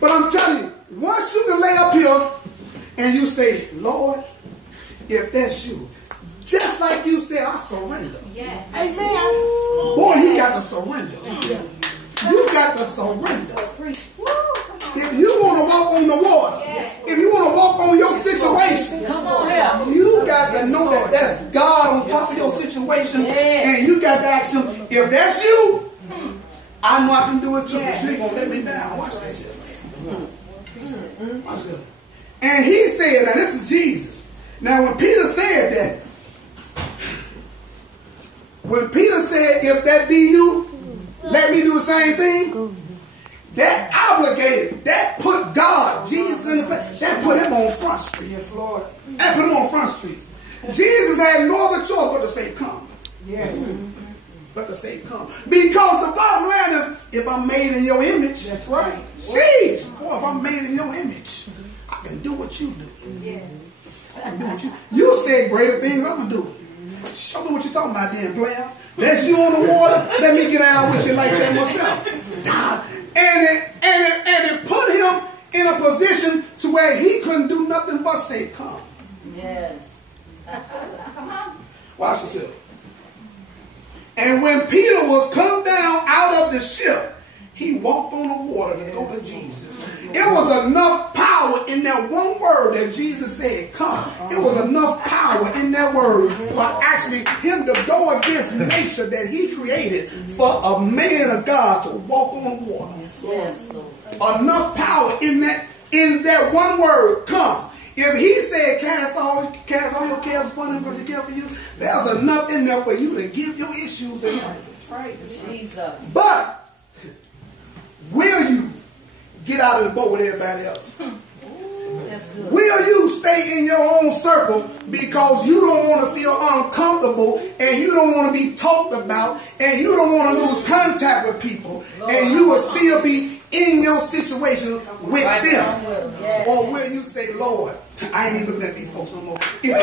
But I'm telling you, once you can lay up here and you say, Lord, if that's you, just like you said, I surrender. Yeah. Amen. Boy, you got to surrender. You got to surrender. If you want to walk on the water, if you want to walk on your situation, you got to know that that's God on top of your situation, and you got to ask him, if that's you, I know I can do it too, but you ain't going to let me down. Watch this. Watch this. And he said, now this is Jesus. Now when Peter said that, if that be you, let me do the same thing. That obligated, that put God, Jesus in the flesh, that put him on Front Street. Yes, Lord. That put him on Front Street. Jesus had no other choice but to say, come. Yes. But to say, come. Because the bottom line is, if I'm made in your image, that's right. Jeez, boy, if I'm made in your image, I can do what you do. Yeah. I can do what you said greater things I'm going to do. Show me what you're talking about, then, player. That's you on the water. Let me get out with you like that myself. And it put him in a position to where he couldn't do nothing but say, come. Yes. Watch yourself. And when Peter was come down out of the ship, he walked on the water to go to Jesus. It was enough power in that one word that Jesus said, come. It was enough power in that word for actually him to go against nature that he created for a man of God to walk on the water. Yes, Lord. Enough power in that one word, come. If he said, cast all your cares upon him because he cares for you, there's enough in there for you to give your issues to him. That's right. Jesus. But will you get out of the boat with everybody else? That's good. Will you stay in your own circle because you don't want to feel uncomfortable and you don't want to be talked about and you don't want to lose contact with people and you will still be in your situation with them? Yes. Or will you say, Lord, I ain't even looking at these folks no more. If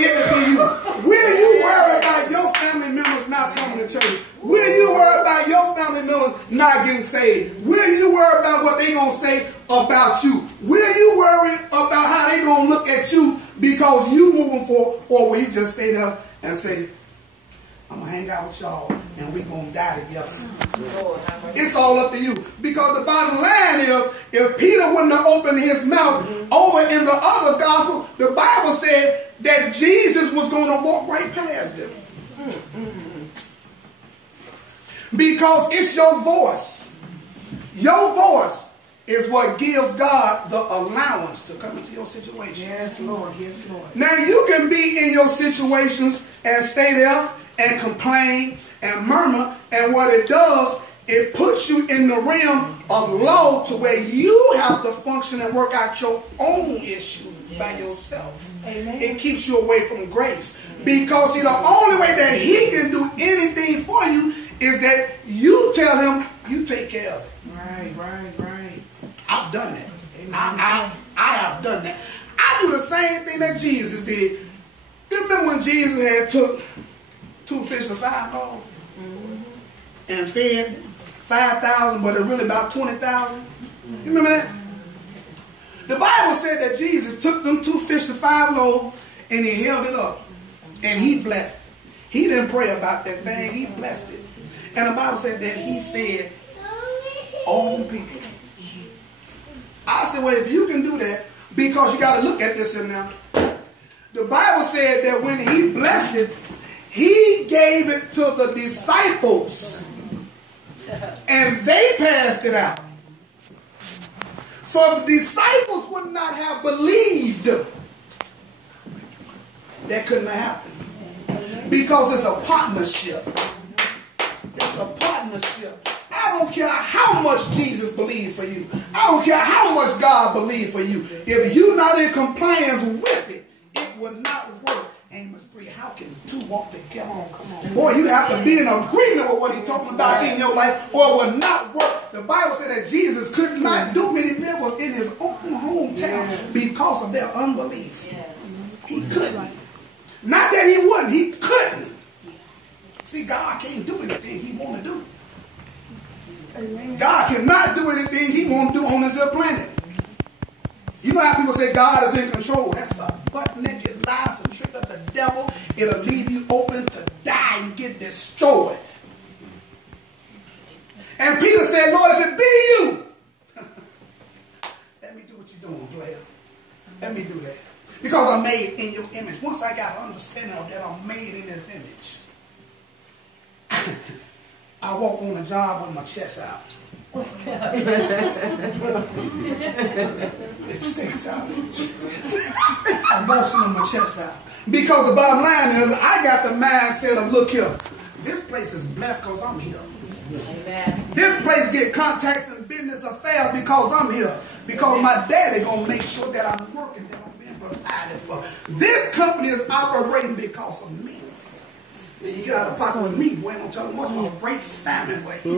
it be you, will you worry about your family members not coming to church? Will you worry about your family members not getting saved? Will you worry about what they gonna say about you? Will you worry about how they gonna look at you because you moving forward? Or will you just stay there and say, I'm gonna hang out with y'all and we gonna die together? It's all up to you. Because the bottom line is, if Peter wouldn't have opened his mouth over in the other gospel, the Bible said that Jesus was going to walk right past them. Because it's your voice. Your voice is what gives God the allowance to come into your situation. Yes, Lord. Yes, Lord. Now you can be in your situations and stay there and complain and murmur, and what it does, it puts you in the realm of law to where you have to function and work out your own issues by yourself. Amen. It keeps you away from grace. Because see, the only way that he can do anything for you is that you tell him you take care of it. Right. I've done that. I have done that. I do the same thing that Jesus did. You remember when Jesus had took 2 fish and 5 loaves and fed 5,000, but it's really about 20,000? You remember that? The Bible said that Jesus took them 2 fish and 5 loaves and he held it up and he blessed it. He didn't pray about that thing. He blessed it. And the Bible said that he fed all the people. I said, well, if you can do that, because you got to look at this in now. The Bible said that when he blessed it, he gave it to the disciples. And they passed it out. So if the disciples would not have believed, that couldn't have happened. Because it's a partnership. It's a partnership. I don't care how much Jesus believed for you. I don't care how much God believed for you. If you're not in compliance with it, it will not work. Amos 3, how can 2 walk together? Come on. Boy, you have to be in agreement with what he's talking about in your life, or it will not work. The Bible said that Jesus could not do many miracles in his own hometown because of their unbelief. He couldn't. Not that he wouldn't, he couldn't. See, God can't do anything he want to do. God can cannot do anything he won't do on this planet. You know how people say God is in control? That's a butt-naked lie, some trick of the devil. It'll leave you open to die and get destroyed. And Peter said, Lord, if it be you, let me do what you're doing, player. Let me do that. Because I'm made in your image. Once I got an understanding of that I'm made in his image, I walk on the job with my chest out. It sticks out. I'm walking on my chest out. Because the bottom line is, I got the mindset of, look here, this place is blessed because I'm here. Amen. This place get contacts and business affairs because I'm here. Because my daddy gonna make sure that I'm working, that I'm being provided for. This company is operating because of me. Then you get out of pocket with me, boy, ain't gonna tell them what's about a great famine where he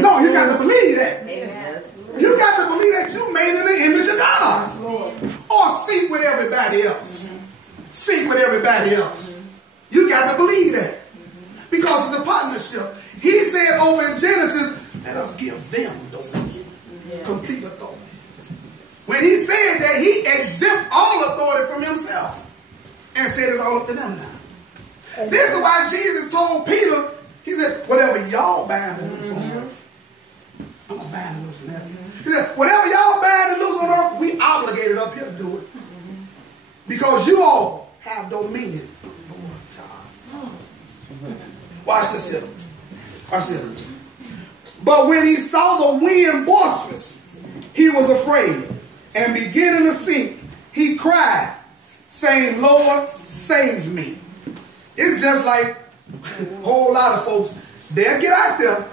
No, you got to believe that. Amen. You got to believe that you made in the image of God. Or seek with everybody else. Seek with everybody else. You got to believe that. Because it's a partnership. He said over in Genesis, let us give them dominion. Complete authority. When he said that, he exempt all authority from himself. And said it's all up to them now. This is why Jesus told Peter, he said, whatever y'all bind and loose on earth, I'm going to bind and loose on heaven. He said, whatever y'all bind and loose on earth, we obligated up here to do it. Because you all have dominion over God. Watch this here. Watch this. But when he saw the wind boisterous, he was afraid. And beginning to sink, he cried, saying, Lord, save me. It's just like a whole lot of folks, they'll get out there,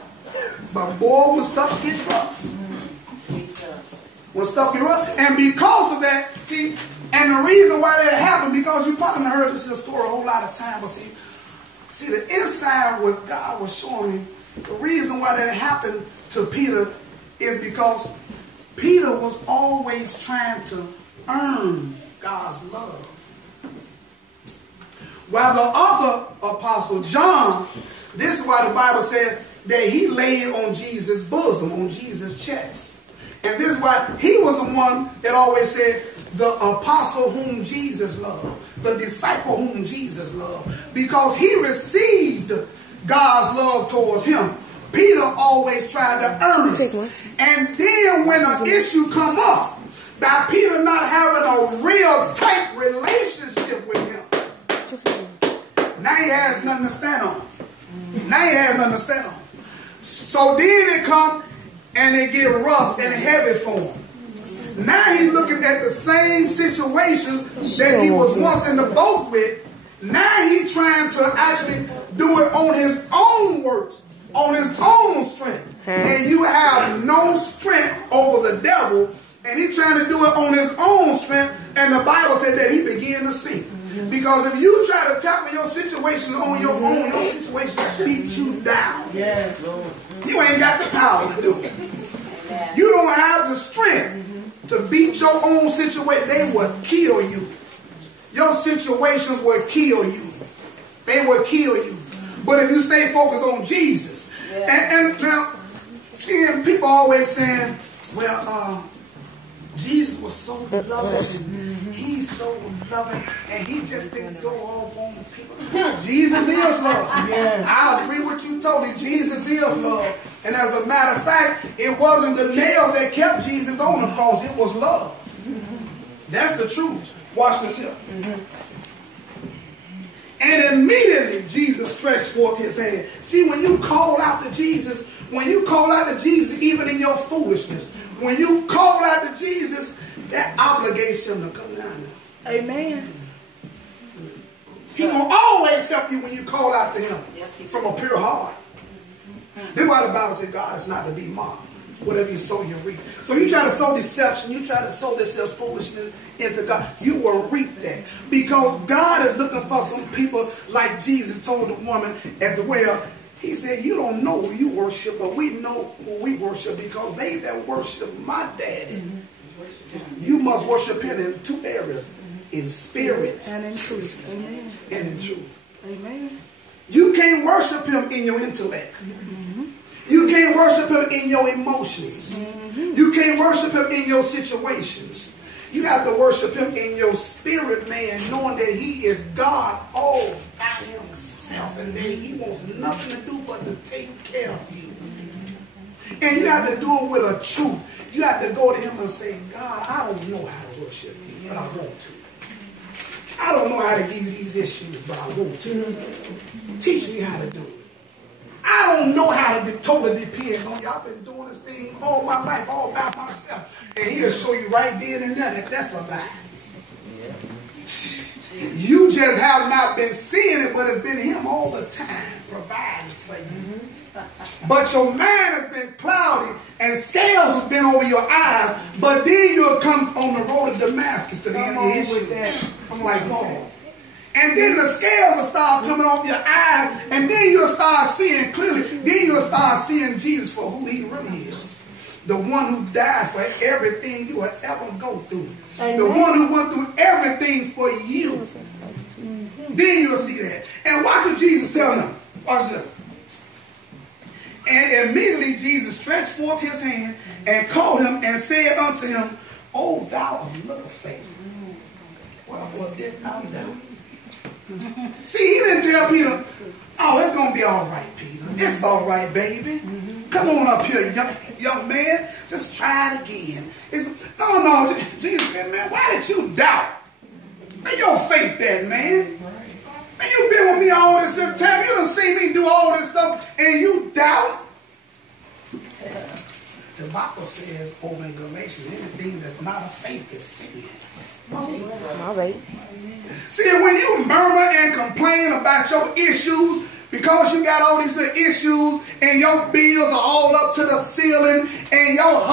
but boy, when stuff gets rough. When stuff gets rough. And because of that, see, and the reason why that happened, because you probably heard this story a whole lot of time, but see the inside what God was showing me, the reason why that happened to Peter is because Peter was always trying to earn God's love. While the other apostle, John, this is why the Bible said that he laid on Jesus' bosom, on Jesus' chest. And this is why he was the one that always said, the apostle whom Jesus loved, the disciple whom Jesus loved. Because he received God's love towards him. Peter always tried to earn it. And then when an issue come up, by Peter not having a real tight relationship with him, now he has nothing to stand on. Now he has nothing to stand on. So then it come and it get rough and heavy for him. Now he's looking at the same situations that he was once in the boat with. Now he's trying to actually do it on his own works, on his own strength. And you have no strength over the devil. And he's trying to do it on his own strength. And the Bible said that he began to sink. Because if you try to tackle your situation on your own, your situation will beat you down. Yes, Lord. You ain't got the power to do it. You don't have the strength to beat your own situation. They will kill you. Your situations will kill you. They will kill you. But if you stay focused on Jesus. And now, seeing people always saying, well, Jesus was so loving. He's so loving. And he just didn't go all on people. Jesus is love. Yes. I agree with you totally. Jesus is love. And as a matter of fact, it wasn't the nails that kept Jesus on the cross. It was love. That's the truth. Watch this here. And immediately Jesus stretched forth his hand. See, when you call out to Jesus, even in your foolishness, when you call out to Jesus, that obligates him to come down there. Amen. He will always help you when you call out to him from a pure heart. That's why the Bible says God is not to be mocked. Whatever you sow, you reap. So you try to sow deception, you try to sow this foolishness into God, you will reap that. Because God is looking for some people like Jesus told the woman at the well. He said, you don't know who you worship, but we know who we worship, because they that worship my daddy, you must worship him in two areas, in spirit and in truth. Amen. And in truth. Amen. You can't worship him in your intellect. You can't worship him in your emotions. You can't worship him in your situations. You have to worship him in your spirit, man, knowing that he is God all by himself and that he wants nothing to do but to take care of you. And you have to do it with a truth. You have to go to him and say, God, I don't know how to worship you, but I want to. I don't know how to give you these issues, but I want to. Teach me how to do it. I don't know how to totally depend on you. I've been doing this thing all my life, all by myself. And he'll show you right then and there that that's a lie. You just have not been seeing it, but it's been him all the time providing for you. But your mind has been cloudy and scales have been over your eyes, but then you'll come on the road of Damascus to the end of the issue. I'm like Paul. And then the scales will start coming off your eyes, and then you'll start seeing clearly. Then you'll start seeing Jesus for who he really is. The one who died for everything you will ever go through. The one who went through everything for you. Then you'll see that. And watch what Jesus tell him. Watch this. And immediately Jesus stretched forth his hand and called him and said unto him, O thou of little faith, wherefore didst thou doubt? See, he didn't tell Peter, oh, it's going to be all right, Peter. It's all right, baby. Come on up here, young man. Just try it again. No. Jesus said, man, why did you doubt? Man, your faith dead, man. Man, you've been with me all this time. You done seen me do all this stuff, and you doubt? The Bible says over in Galatians, anything that's not a faith is sin. All right. See, when you murmur and complain about your issues, because you got all these issues and your bills are all up to the ceiling and your husband